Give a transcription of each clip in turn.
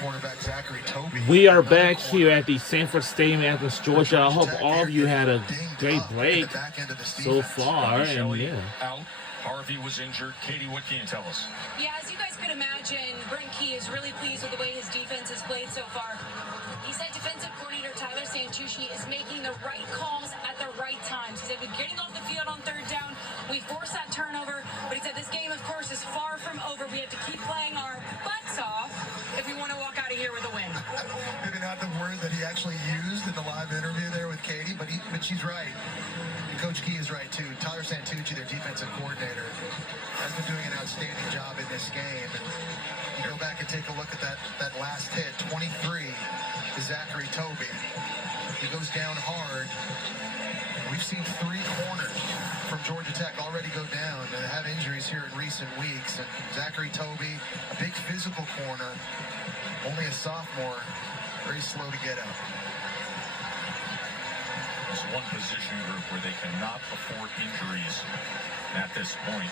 cornerback Zachary Toby. We are back here at the Sanford Stadium, Athens, Georgia. I hope all of you had a great break so far. And yeah. Out. Harvey was injured. Katie, what can you tell us? Yeah, as you guys could imagine, Brent Key is really pleased with the way his defense has played so far. He said defensive coordinator Tyler Santucci is making the right calls at the right times. He said we're getting off the field on third down. We forced that turnover. But he said this game, of course, is far from over. We have to keep playing our butts off if we want to walk out of here with a win. Maybe not the word that he actually used in the live interview there with Katie, but she's right. And Coach Key is right, too. Tyler Santucci, their defensive coordinator, has been doing an outstanding job in this game. And you go back and take a look at that last hit, 23, to Zachary Toby. He goes down hard. We've seen 3 corners from Georgia Tech already go down and have injuries here in recent weeks. And Zachary Toby, a big physical corner, only a sophomore, very slow to get up. There's one position group where they cannot afford injuries at this point.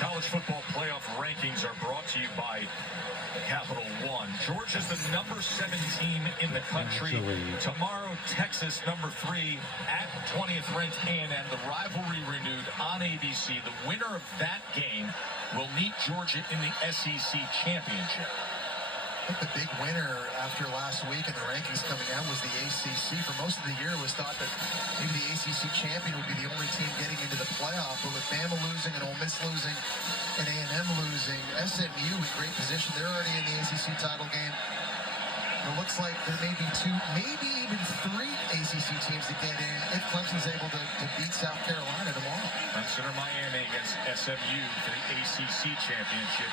College football playoff rankings are brought to you by Capital One. Georgia's the number 7 team in the country. Tomorrow, Texas, number 3 at 20th ranked A&M. The rivalry renewed on ABC. The winner of that game will meet Georgia in the SEC championship. I think the big winner after last week and the rankings coming out was the ACC. For most of the year, it was thought that maybe the ACC champion would be the only team getting into the playoff. But with Bama losing and Ole Miss losing and A&M losing, SMU in great position. They're already in the ACC title game. It looks like there may be 2, maybe even 3 ACC teams that get in if Clemson's able to beat South Carolina tomorrow. Consider Miami against SMU for the ACC championship.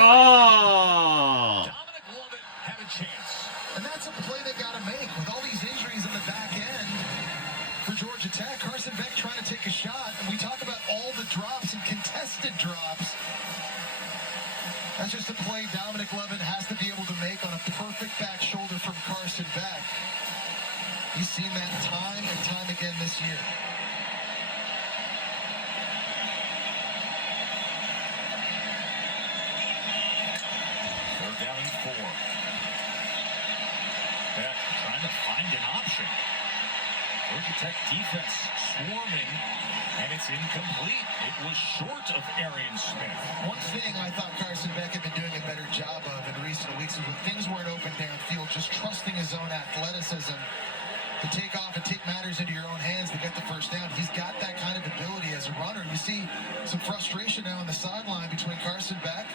Oh! Lovett had a chance. And that's a play they got to make with all these injuries in the back end for Georgia Tech. Carson Beck trying to take a shot, and we talk about all the drops and contested drops. That's just a play Dominic Lovett has to be able to make on a perfect back shoulder from Carson Beck. He's seen that time and time again this year. Down in 4. Beck trying to find an option. Georgia Tech defense swarming, and it's incomplete. It was short of Arian Smith. One thing I thought Carson Beck had been doing a better job of in recent weeks is when things weren't open downfield, just trusting his own athleticism to take off and take matters into your own hands to get the first down. He's got that kind of ability as a runner. You see some frustration now on the sideline between Carson Beck.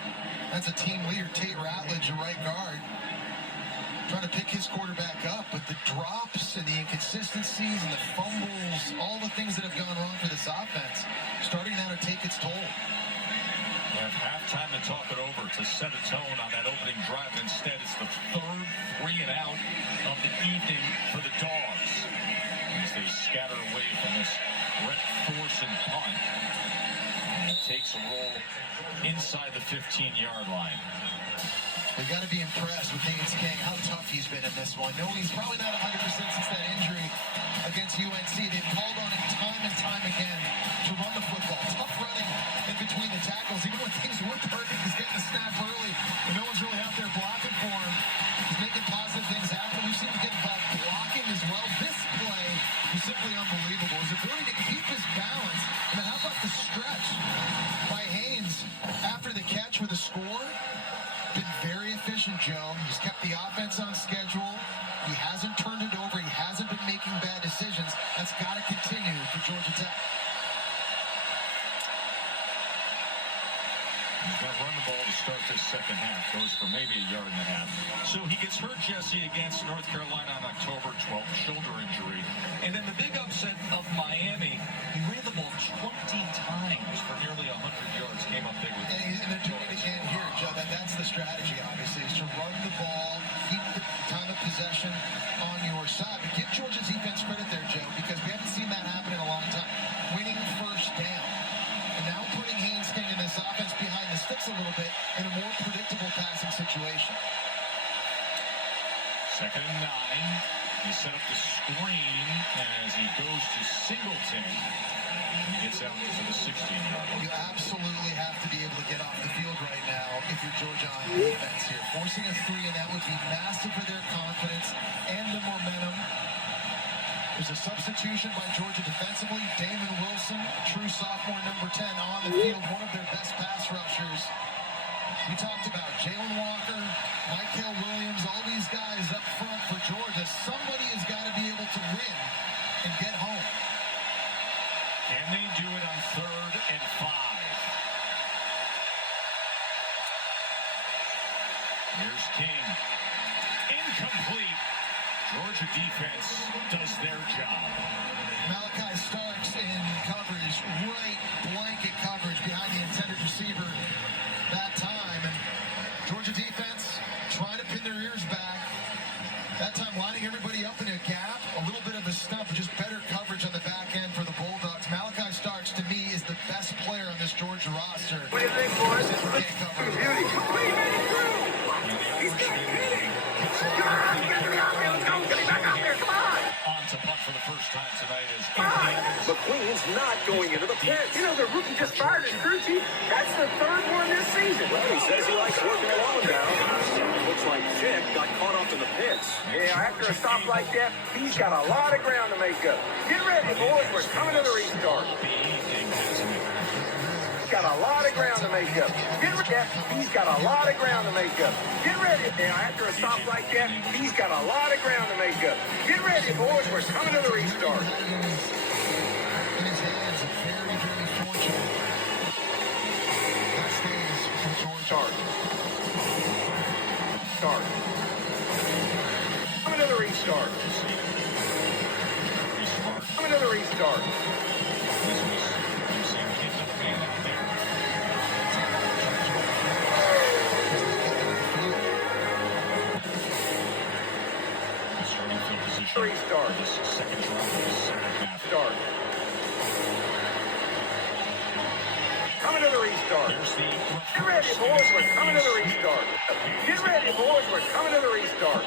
That's a team leader, Tate Ratledge, a right guard, trying to pick his quarterback up. But the drops and the inconsistencies and the fumbles, all the things that have gone wrong for this offense, starting now to take its toll. We have halftime to talk it over to set a tone on that opening drive. Instead, it's the 3rd 3 and out of the evening for the Dogs as they scatter away from this Brett Thorson punt. And it takes a roll inside the 15-yard line. We got to be impressed with Haynes King, how tough he's been in this one. Knowing he's probably not 100% since that injury against UNC. They've called on him time and time again to run the football. Tough running in between the tackles. Even when things weren't perfect, he's getting the snap early, and no one's really out there blocking for him. He's making positive things happen. We've seen him get involved blocking as well. This play was simply unbelievable. His ability to keep his balance. And then how about the stretch by Haynes after the catch with a score? Been very efficient, Joe. He's kept the offense on schedule. He hasn't turned it over. He hasn't been making bad decisions. That's got to continue for Georgia Tech. He's going to run the ball to start this second half. Goes for maybe a yard and a half. So he gets hurt, Jesse, against North Carolina on October 12th, shoulder injury. And then the big upset of Miami, he ran the ball 20 times for nearly 100 yards. Came up big with it. And they're doing it again here, Joe. That's the strategy, obviously, is to run the ball, keep the time of possession on your side. But give Georgia's defense credit there, Joe, because we haven't seen that happen in a long time. Winning first down. And now putting Haynes King in this offense behind the sticks a little bit in a more predictable passing situation. 2nd and 9. set up the screen as he goes to Singleton. Gets out to the 16-yard line. You absolutely have to be able to get off the field right now if you're Georgia on defense here. Forcing a 3, and that would be massive for their confidence and the momentum. There's a substitution by Georgia defensively. Damon Wilson, true sophomore number 10 on the field, one of their best pass rushers. We talked about Jalen Walker, Michael Williams, all these guys up front for Georgia. Somebody has got to be able to win and get home. Can they do it on 3rd and 5? Here's King. Incomplete. Georgia defense does their job. Malachi Starks in coverage, right blanket coverage behind the intended receiver that time. And Georgia defense trying to pin their ears back. That time lining everybody up in a gap, a little bit of a stump, but just better coverage on the back end for the Bulldogs. Malachi Starks, to me, is the best player on this Georgia roster. What do you think, boys? Beauty. He's got hitting. Come on, get to the outfield. Let's go. Get him back out there. Come on. On to punt for the first time tonight is McQueen's not going into the pit. You know, the rookie just fired his crew chief. That's the 3rd one this season. Well, he says he likes working along now. Looks like Vic got caught up in the pits. Yeah, after a stop like that, he's got a lot of ground to make up. Get ready, boys. We're coming to the restart. He's got a lot of ground to make up. Get ready. He's got a lot of ground to make up. Get ready. Now, after a stop like that, he's got a lot of ground to make up. Get ready, boys. We're coming to the restart. In his hands, very, very fortunate. That stays for Georgia. Start. Coming to the restart. Coming to the restart. Restart. Start. Coming to the restart. Get ready, boys. We're coming to the restart. Get ready, boys. We're coming to the restart.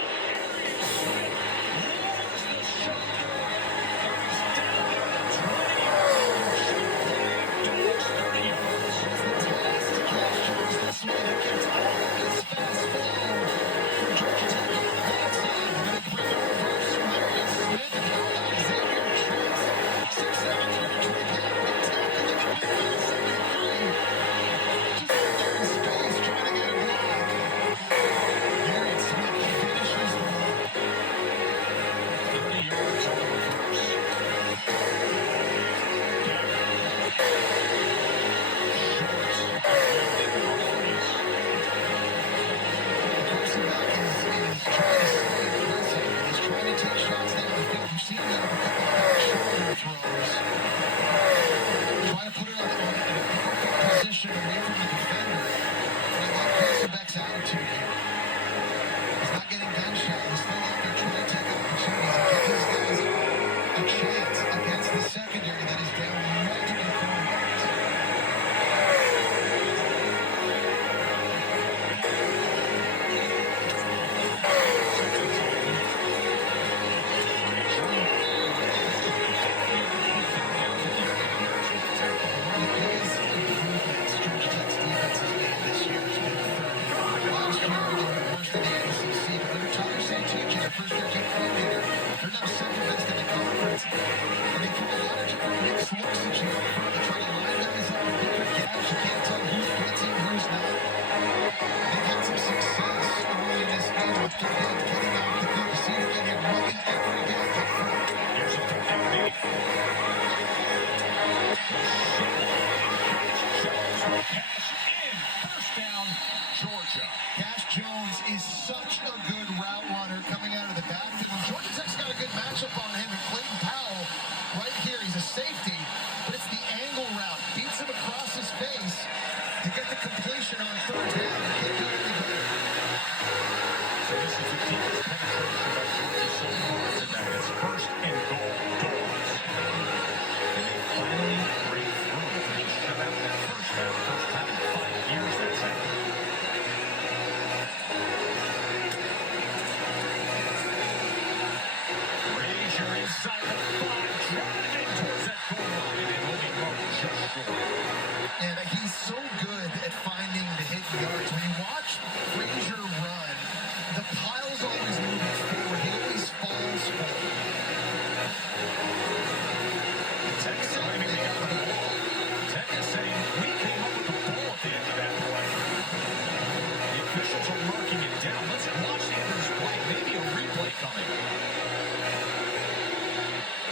Garrett Smith finishes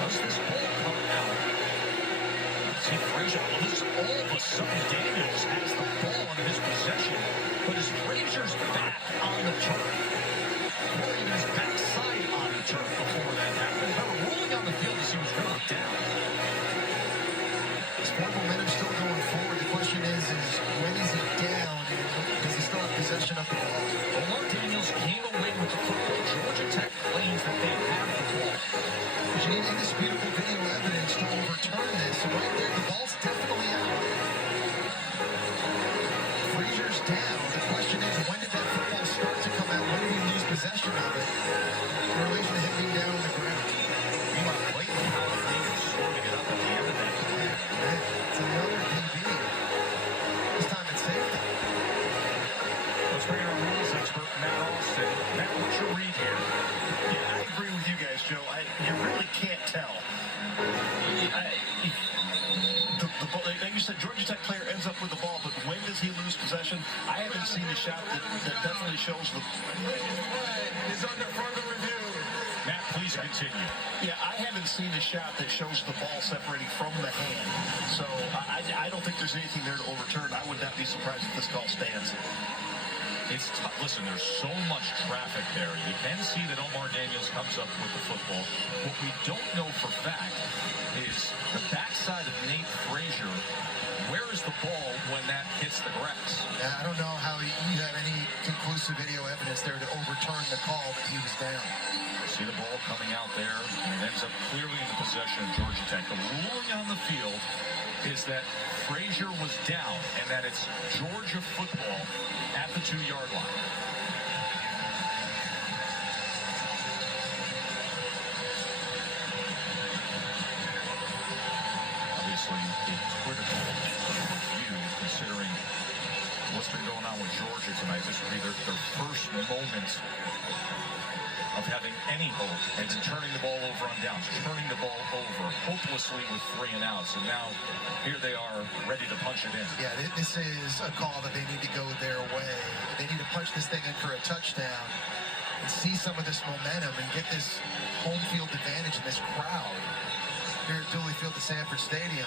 Does this ball come out? See Frazier, all of a sudden Daniels has the ball in his possession, but as Frazier's back on the turf, or even his backside on the turf before that happened. They were rolling on the field as he was really down. Sport momentum still going forward. The question is when is he down? Does he still have possession of the ball? Omar Daniels came away with the football. Georgia Tech claims that they have the ball. But you need indisputable video evidence to overturn this. So right there, the ball's definitely out. Frazier's down. The question is, when did that football start to come out? When did he lose possession of it in relation to him being down on the ground? Meanwhile, Clayton Howard sorting it up at the end of that. It's another DB. This time it's safety. Let's bring in our rules expert, Matt Austin. Matt, what's your read here? Yeah, I agree with you guys, Joe. You really can't tell. Like you said, Georgia Tech player ends up with the ball, but when does he lose possession? I haven't seen a shot that definitely shows the... Is under further review. Matt, please continue. Yeah, I haven't seen a shot that shows the ball separating from the hand. So I don't think there's anything there to overturn. I would not be surprised if this call stands. It's tough. Listen, there's so much traffic there. You can see that Omar Daniels comes up with the football. What we don't know for fact is the backside of Nate Frazier. Where is the ball when that hits the grass? I don't know how you have any conclusive video evidence there to overturn the call that he was down. See the ball coming out there, and it ends up clearly in the possession of Georgia Tech. The ruling on the field is that Frazier was down, and that it's Georgia football at the 2-yard line. Obviously, a critical review considering what's been going on with Georgia tonight. This will be their first moment of having any hope, and then turning the ball over on downs, turning the ball over hopelessly with 3 and outs, and now here they are ready to punch it in. Yeah, this is a call that they need to go their way. They need to punch this thing in for a touchdown and see some of this momentum and get this home field advantage in this crowd here at Dooley Field at Sanford Stadium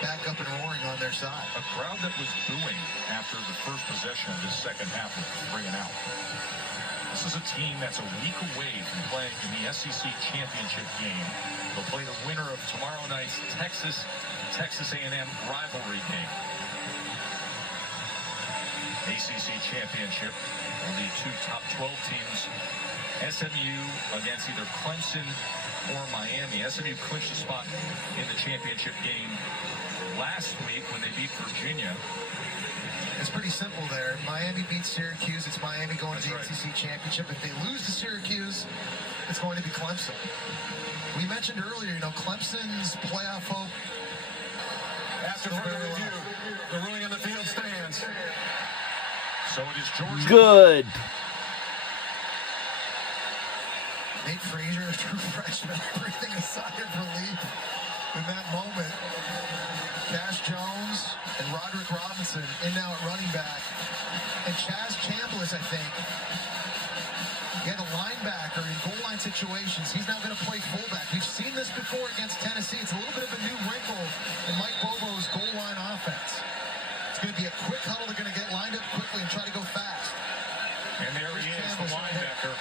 back up and roaring on their side. A crowd that was booing after the first possession of this second half with 3 and out. This is a team that's a week away from playing in the SEC championship game. They'll play the winner of tomorrow night's Texas A&M rivalry game. ACC championship will be 2 top 12 teams. SMU against either Clemson or Miami. SMU clinched a spot in the championship game last week when they beat Virginia. It's pretty simple there. Miami beats Syracuse. It's Miami going to the That's ACC championship. If they lose to Syracuse, it's going to be Clemson. We mentioned earlier, Clemson's playoff hope. After further review, the ruling on the field stands. So it is Georgia. Good. Nate Frazier, a true freshman, breathing a sigh of relief in that moment. Cash Jones and Roderick Robinson in now at running back. And Chaz Chambliss, I think, he had a linebacker in goal line situations. He's now going to play fullback. We've seen this before against Tennessee. It's a little bit of a new wrinkle in Mike Bobo's goal line offense. It's going to be a quick huddle. They're going to get lined up quickly and try to go fast. And there he is, the linebacker.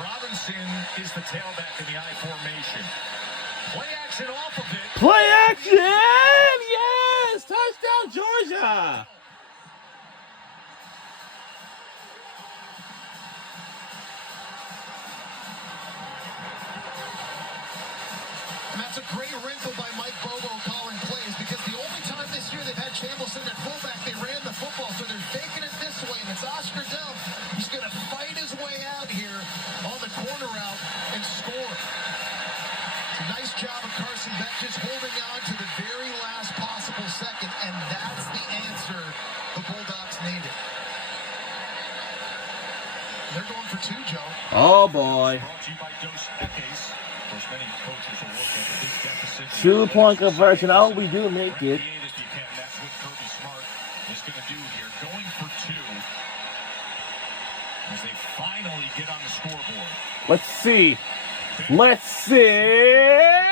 Robinson is the tailback in the I formation. Play action off of it. Play action! Yes! Touchdown, Georgia! And that's a great wrinkle by Mike Bobo calling plays, because the only time this year they've had Chambliss in at fullback, they ran the football, so they're faking it this way, and it's Oscar Delp who's going to fight his way out here on the corner route and score. It's a nice job of Carson Beck just holding on to the very last possible second, and that's the answer the Bulldogs needed. They're going for 2, Joe. Oh boy. Brought to you by Dos Equis. Of course, many coaches will look at the big deficit. 2-point conversion. I hope we do make it. If you can, that's what Kirby Smart is going to do here. Going for 2 as they finally get on the scoreboard. Let's see. Let's see.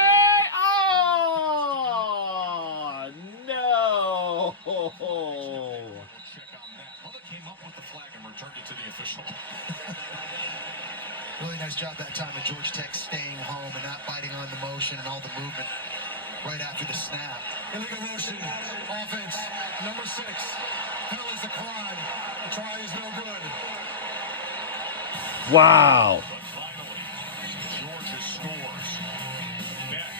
Really nice job that time of Georgia Tech staying home and not biting on the motion and all the movement right after the snap. Illegal motion, offense, number 6. Penalties declined. The try is no good. Wow. But finally, Georgia scores. Back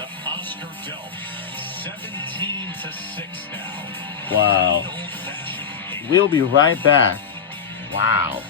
to Oscar Delp. 17-6 now. Wow. Old-fashioned We'll be right back. Wow.